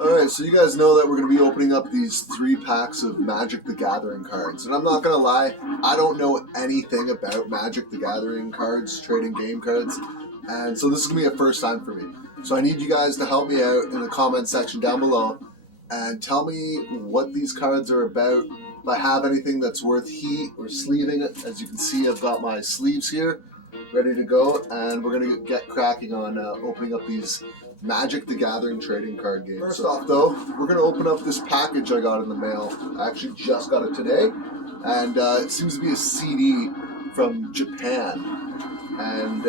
Alright, so you guys know that we're going to be opening up these 3 packs of Magic the Gathering cards. And I'm not going to lie, I don't know anything about Magic the Gathering cards, trading game cards. And so this is going to be a first time for me. So I need you guys to help me out in the comment section down below and tell me what these cards are about. If I have anything that's worth heat or sleeving it. As you can see, I've got my sleeves here ready to go. And we're going to get cracking on opening up these Magic the Gathering trading card game. First off though, we're going to open up this package I got in the mail. I actually just got it today, and it seems to be a CD from Japan. And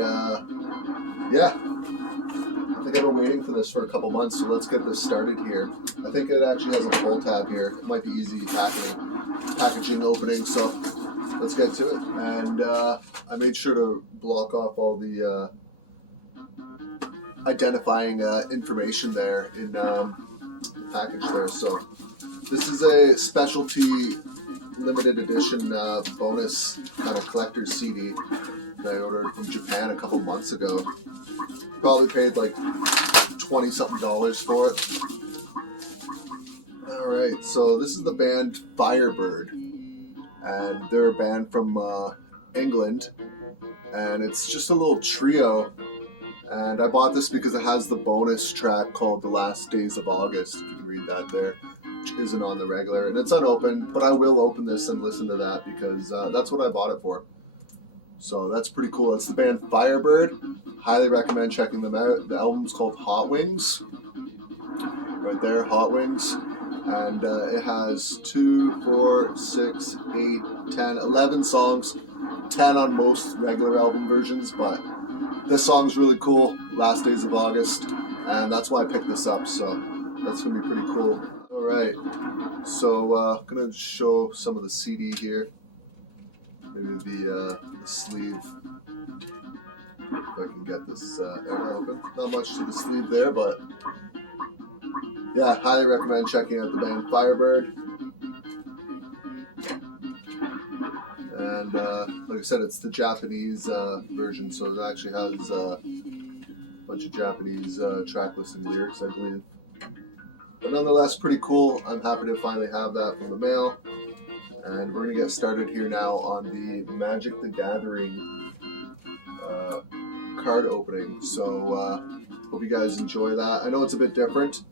yeah, I think I've been waiting for this for a couple months, so let's get this started here. I think it actually has a pull tab here. It might be easy packaging opening, so let's get to it. And I made sure to block off all the identifying information there in the package there. So this is a specialty limited edition bonus kind of collector's CD that I ordered from Japan a couple months ago. Probably paid like $20-something for it. Alright, so this is the band Firebird, and they're a band from England, and it's just a little trio. And I bought this because it has the bonus track called The Last Days of August, if you can read that there, which isn't on the regular. And it's unopened, but I will open this and listen to that because that's what I bought it for. So that's pretty cool. It's the band Firebird. Highly recommend checking them out. The album's called Hot Wings. Right there, Hot Wings. And it has 2, 4, 6, 8, 10, 11 songs. 10 on most regular album versions, but this song's really cool, Last Days of August, and that's why I picked this up, so that's going to be pretty cool. Alright, so I'm going to show some of the CD here, maybe the sleeve, if I can get this area open. Not much to the sleeve there, but yeah, highly recommend checking out the band Firebird. And like I said, it's the Japanese version, so it actually has a bunch of Japanese track listing lyrics, I believe. But nonetheless, pretty cool. I'm happy to finally have that from the mail. And we're going to get started here now on the Magic the Gathering card opening. So hope you guys enjoy that. I know it's a bit different,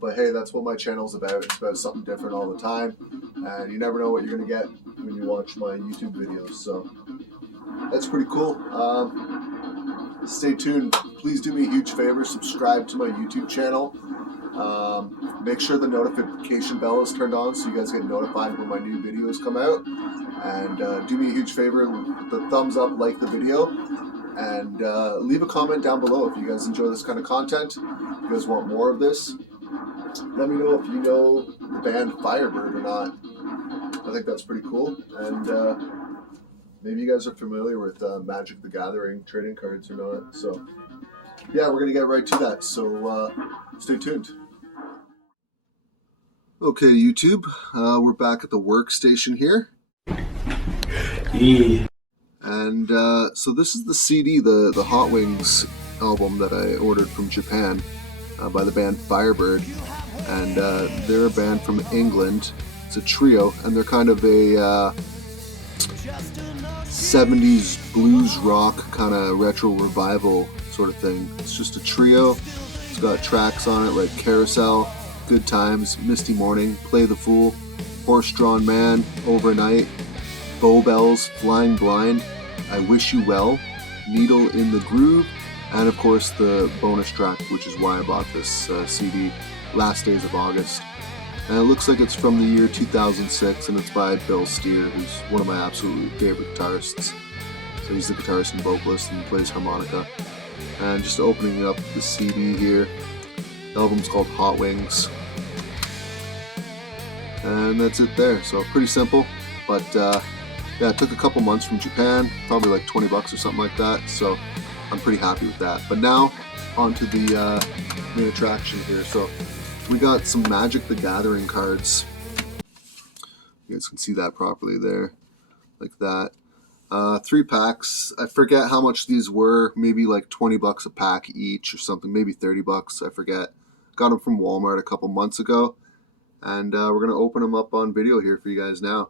but hey, that's what my channel's about. It's about something different all the time. And you never know what you're going to get when you watch my YouTube videos, so that's pretty cool. Stay tuned. Please do me a huge favor, subscribe to my YouTube channel. Make sure the notification bell is turned on so you guys get notified when my new videos come out. And do me a huge favor, with the thumbs up, like the video, and leave a comment down below if you guys enjoy this kind of content, if you guys want more of this. Let me know if you know the band Firebird or not. I think that's pretty cool, and maybe you guys are familiar with Magic the Gathering trading cards or not. So yeah, we're going to get right to that, so stay tuned. Okay, YouTube, we're back at the workstation here. Yeah. And so this is the CD, the Hot Wings album that I ordered from Japan by the band Firebird. And they're a band from England. It's a trio, and they're kind of a 70s blues rock kind of retro revival sort of thing. It's just a trio. It's got tracks on it like Carousel, Good Times, Misty Morning, Play the Fool, Horse-Drawn Man, Overnight, Bow Bells, Flying Blind, I Wish You Well, Needle in the Groove, and of course the bonus track, which is why I bought this CD, Last Days of August. And it looks like it's from the year 2006, and it's by Bill Steer, who's one of my absolute favorite guitarists. So he's the guitarist and vocalist, and he plays harmonica. And just opening up the CD here, the album's called Hot Wings. And that's it there, so pretty simple, but yeah, it took a couple months from Japan, probably like $20 or something like that, so I'm pretty happy with that. But now, on to the main attraction here. So we got some Magic the Gathering cards. You guys can see that properly there, like that. 3 packs. I forget how much these were, maybe like $20 a pack each or something, maybe $30, I forget. Got them from Walmart a couple months ago, and we're going to open them up on video here for you guys now.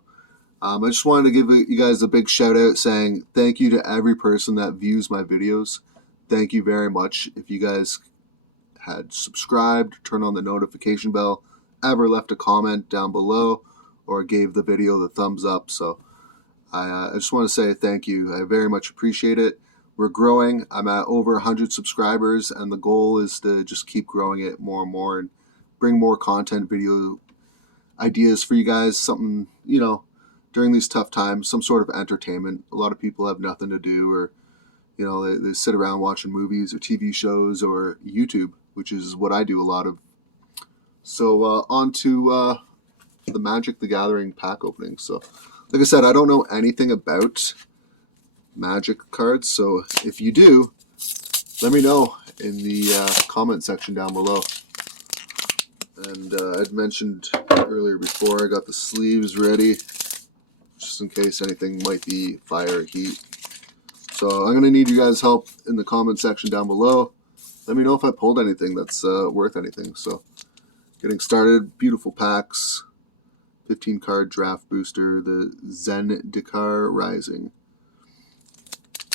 I just wanted to give you guys a big shout out saying thank you to every person that views my videos. Thank you very much. If you guys had subscribed, turned on the notification bell, ever left a comment down below, or gave the video the thumbs up. So I just want to say thank you. I very much appreciate it. We're growing. I'm at over 100 subscribers, and the goal is to just keep growing it more and more and bring more content, video ideas for you guys. Something, during these tough times, some sort of entertainment. A lot of people have nothing to do, or they sit around watching movies or TV shows or YouTube, which is what I do a lot of. So on to the Magic the Gathering pack opening. So like I said, I don't know anything about Magic cards, so if you do, let me know in the comment section down below. And I'd mentioned earlier before, I got the sleeves ready, just in case anything might be fire or heat. So I'm going to need you guys' help in the comment section down below. Let me know if I pulled anything that's worth anything. So getting started, beautiful packs, 15 card draft booster, the Zendikar Rising.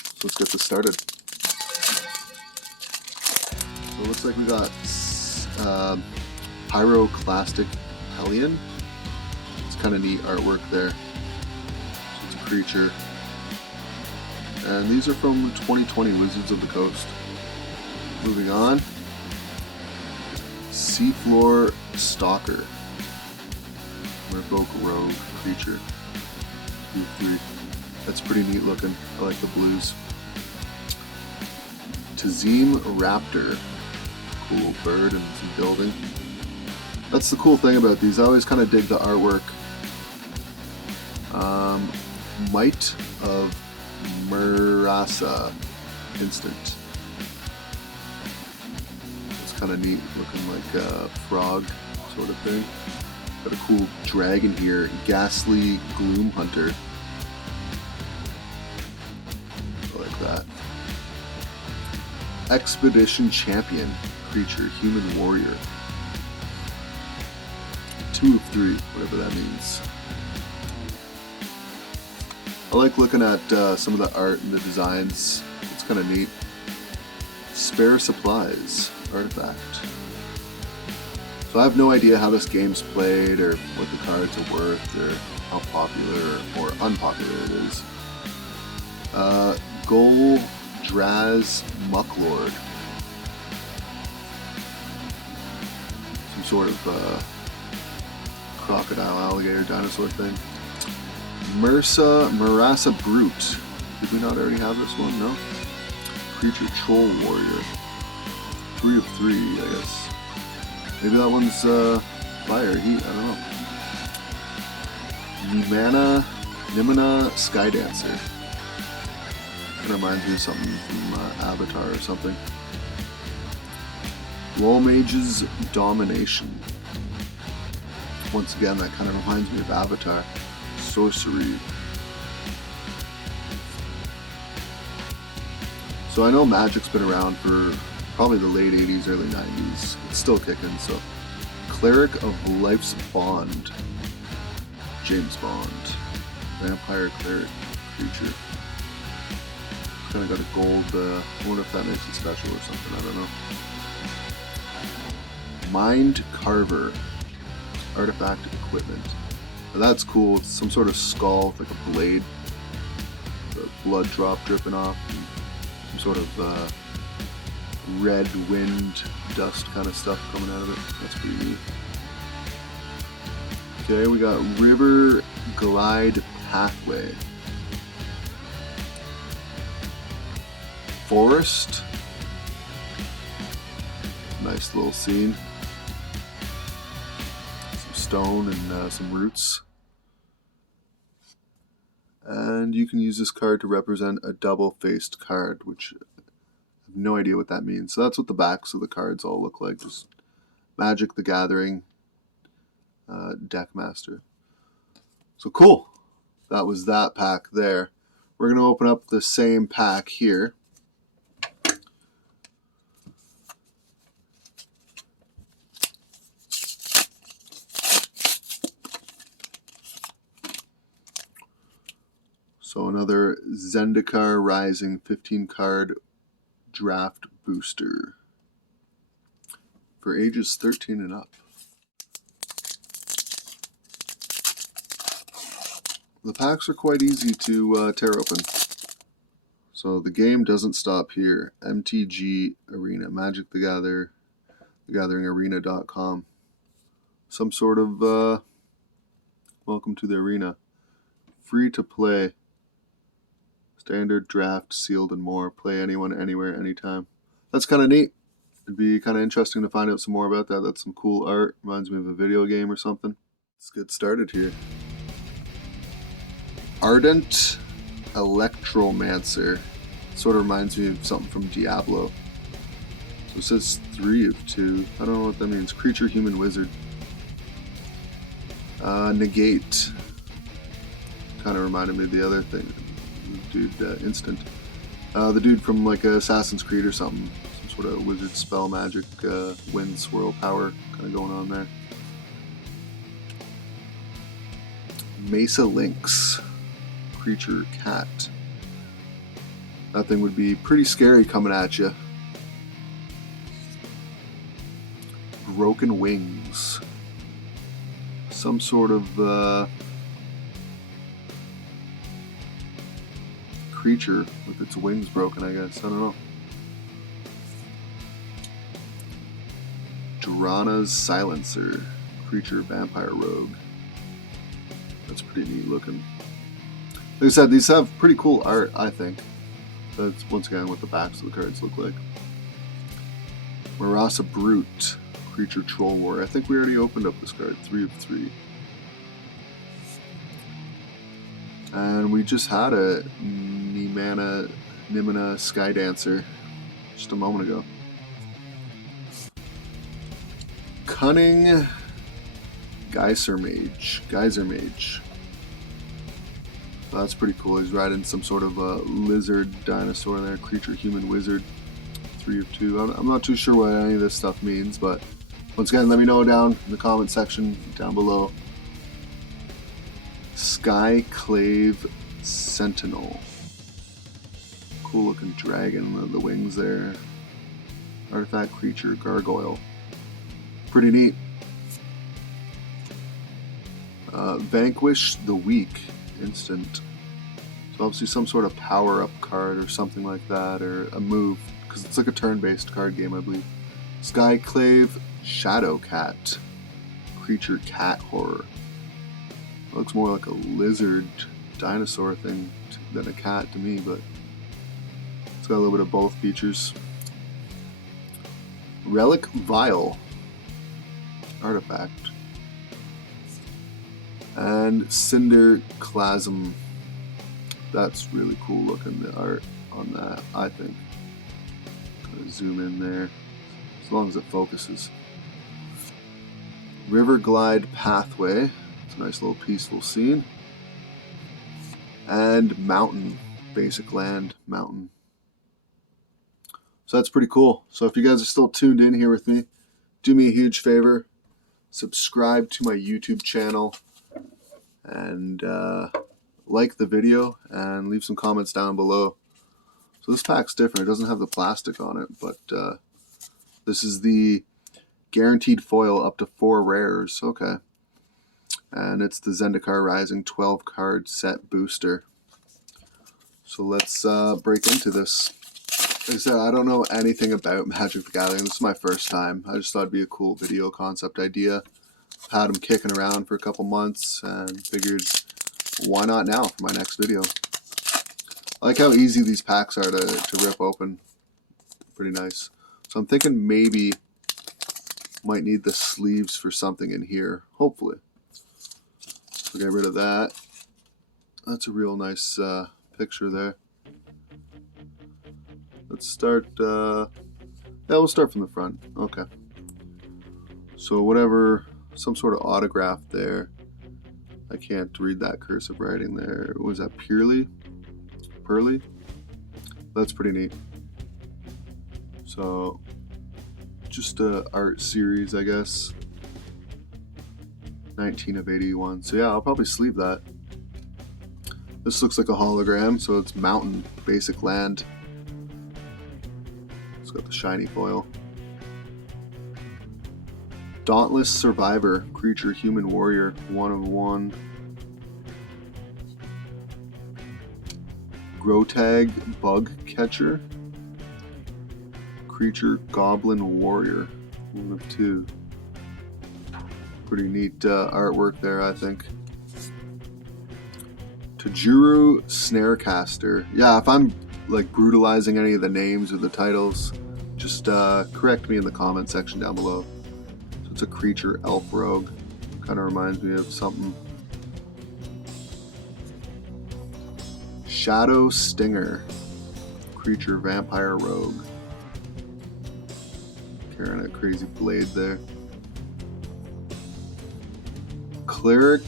So let's get this started. So it looks like we got Pyroclastic Hellion. It's kind of neat artwork there. So it's a creature. And these are from 2020 Wizards of the Coast. Moving on. Seafloor Stalker. Revoke Rogue creature. 2/3. That's pretty neat looking. I like the blues. Tazim Raptor. Cool bird and some building. That's the cool thing about these. I always kind of dig the artwork. Might of Murasa instant. It's kind of neat, looking like a frog sort of thing. Got a cool dragon here, Ghastly Gloom Hunter. I like that. Expedition Champion creature, Human Warrior. 2/3, whatever that means. I like looking at some of the art and the designs. It's kind of neat. Spare Supplies artifact. So I have no idea how this game's played or what the cards are worth or how popular or unpopular it is. Gol Draz Mucklord. Some sort of crocodile, alligator, dinosaur thing. Murasa Brute. Did we not already have this one? No? Creature Troll Warrior. 3/3, I guess. Maybe that one's fire, heat, I don't know. Nimana Skydancer. Kind of reminds me of something from Avatar or something. Wall Mage's Domination. Once again, that kind of reminds me of Avatar. Sorcery. So I know Magic's been around for probably the late 80s, early 90s. It's still kicking, so. Cleric of Life's Bond. James Bond. Vampire Cleric creature. Kind of got a gold, I wonder if that makes it special or something, I don't know. Mind Carver. Artifact equipment. Now that's cool. It's some sort of skull with like a blade. The blood drop dripping off. And some sort of red wind dust kind of stuff coming out of it. That's pretty neat. Okay, we got River Glide Pathway. Forest. Nice little scene. Some stone and some roots. And you can use this card to represent a double-faced card, which I have no idea what that means. So that's what the backs of the cards all look like. Just Magic the Gathering Deckmaster. So cool. That was that pack there. We're going to open up the same pack here. So another Zendikar Rising 15 card draft booster for ages 13 and up. The packs are quite easy to tear open. So the game doesn't stop here. MTG Arena, Magic the Gathering Arena.com. Some sort of welcome to the arena. Free to play. Standard, draft, sealed, and more. Play anyone, anywhere, anytime. That's kind of neat. It'd be kind of interesting to find out some more about that. That's some cool art. Reminds me of a video game or something. Let's get started here. Ardent Electromancer. Sort of reminds me of something from Diablo. So it says 3 of 2. I don't know what that means. Creature, human, wizard. Negate. Kind of reminded me of the other thing. Dude, instant. The dude from like Assassin's Creed or something. Some sort of wizard spell magic, wind swirl power kind of going on there. Mesa Lynx. Creature, cat. That thing would be pretty scary coming at you. Broken Wings. Some sort of creature with its wings broken, I guess. I don't know. Drana's Silencer. Creature, vampire, rogue. That's pretty neat looking. Like I said, these have pretty cool art, I think. That's once again what the backs of the cards look like. Marasa Brute. Creature, troll war. I think we already opened up this card. 3 of 3. And we just had a Nimana Skydancer just a moment ago. Cunning Geyser Mage. That's pretty cool. He's riding some sort of a lizard dinosaur there. Creature, human, wizard. 3 of 2. I'm not too sure what any of this stuff means, but once again, let me know down in the comment section down below. Skyclave Sentinel. Cool looking dragon, the wings there. Artifact, creature, gargoyle. Pretty neat. Vanquish the Weak. Instant. So obviously some sort of power-up card or something like that, or a move, because it's like a turn-based card game, I believe. Skyclave Shadowcat. Creature, cat horror. It looks more like a lizard dinosaur thing than a cat to me, but it's got a little bit of both features. Relic Vial. Artifact. And Cinder Clasm. That's really cool looking, the art on that, I think. Gotta zoom in there, as long as it focuses. Riverglide Pathway. It's a nice little peaceful scene. And Mountain. Basic land, mountain. So that's pretty cool. So if you guys are still tuned in here with me, do me a huge favor. Subscribe to my YouTube channel. And like the video and leave some comments down below. So this pack's different. It doesn't have the plastic on it, but this is the guaranteed foil up to 4 rares. Okay. And it's the Zendikar Rising 12 card set booster. So let's break into this. Like I said, I don't know anything about Magic the Gathering. This is my first time. I just thought it'd be a cool video concept idea. Had them kicking around for a couple months and figured, why not now for my next video. I like how easy these packs are to rip open. Pretty nice. So I'm thinking maybe might need the sleeves for something in here, hopefully. So get rid of that. That's a real nice picture there. Let's start, yeah, we'll start from the front. Okay. So whatever, some sort of autograph there. I can't read that cursive writing there. Was that Pearly? That's pretty neat. So just a art series, I guess. 19 of 81. So yeah, I'll probably sleeve that. This looks like a hologram, so it's mountain, basic land. It's got the shiny foil. Dauntless Survivor, creature, human warrior, 1 of 1. Grotag Bug Catcher, creature, goblin warrior, 1 of 2. Pretty neat artwork there, I think. Tajuru Snarecaster. Yeah, if I'm like brutalizing any of the names or the titles, just correct me in the comment section down below. So it's a creature, elf rogue. Kind of reminds me of something. Shadow Stinger, creature, vampire rogue. Carrying a crazy blade there. Cleric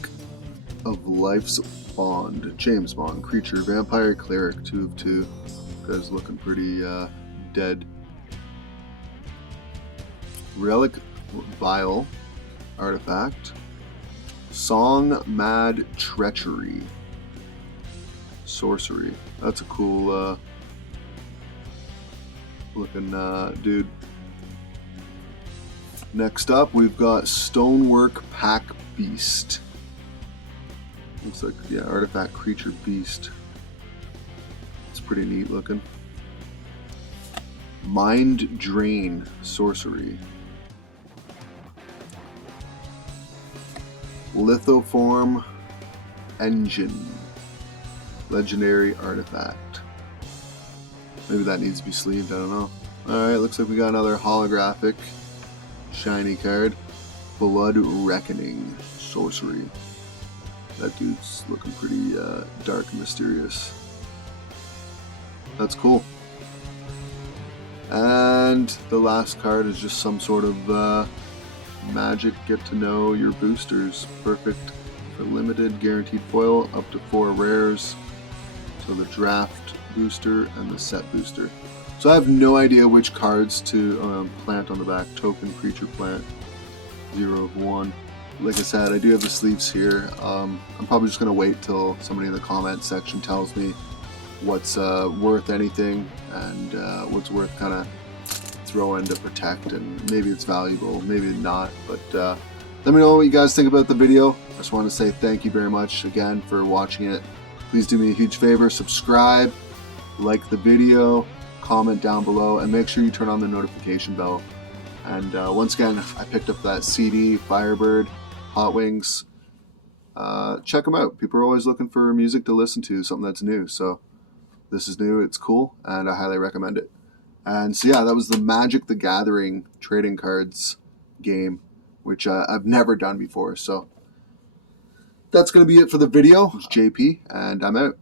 of Life's Bond, James Bond, creature, vampire cleric, 2 of 2. Guy's looking pretty dead. Relic Vial, artifact. Song Mad Treachery, sorcery. That's a cool looking dude. Next up, we've got Stonework Pack Beast. Looks like, yeah, artifact, creature, beast. It's pretty neat looking. Mind Drain, sorcery. Lithoform Engine, legendary artifact. Maybe that needs to be sleeved, I don't know. Alright, looks like we got another holographic shiny card. Blood Reckoning, sorcery. That dude's looking pretty dark and mysterious. That's cool. And the last card is just some sort of magic get to know your boosters. Perfect for limited, guaranteed foil, up to 4 rares. So the draft booster and the set booster. So I have no idea which cards to plant on the back. Token, creature, plant, 0 of 1. Like I said, I do have the sleeves here. I'm probably just going to wait till somebody in the comment section tells me what's worth anything and what's worth kind of throw in to protect, and maybe it's valuable, maybe not, but let me know what you guys think about the video. I just want to say thank you very much again for watching it. Please do me a huge favor, subscribe, like the video, comment down below, and make sure you turn on the notification bell. And once again, I picked up that CD, Firebird, Hot Wings. Check them out. People are always looking for music to listen to, something that's new, so this is new, it's cool, and I highly recommend it. And so yeah, that was the Magic the Gathering trading cards game, which I've never done before. So that's going to be it for the video. It's JP, and I'm out.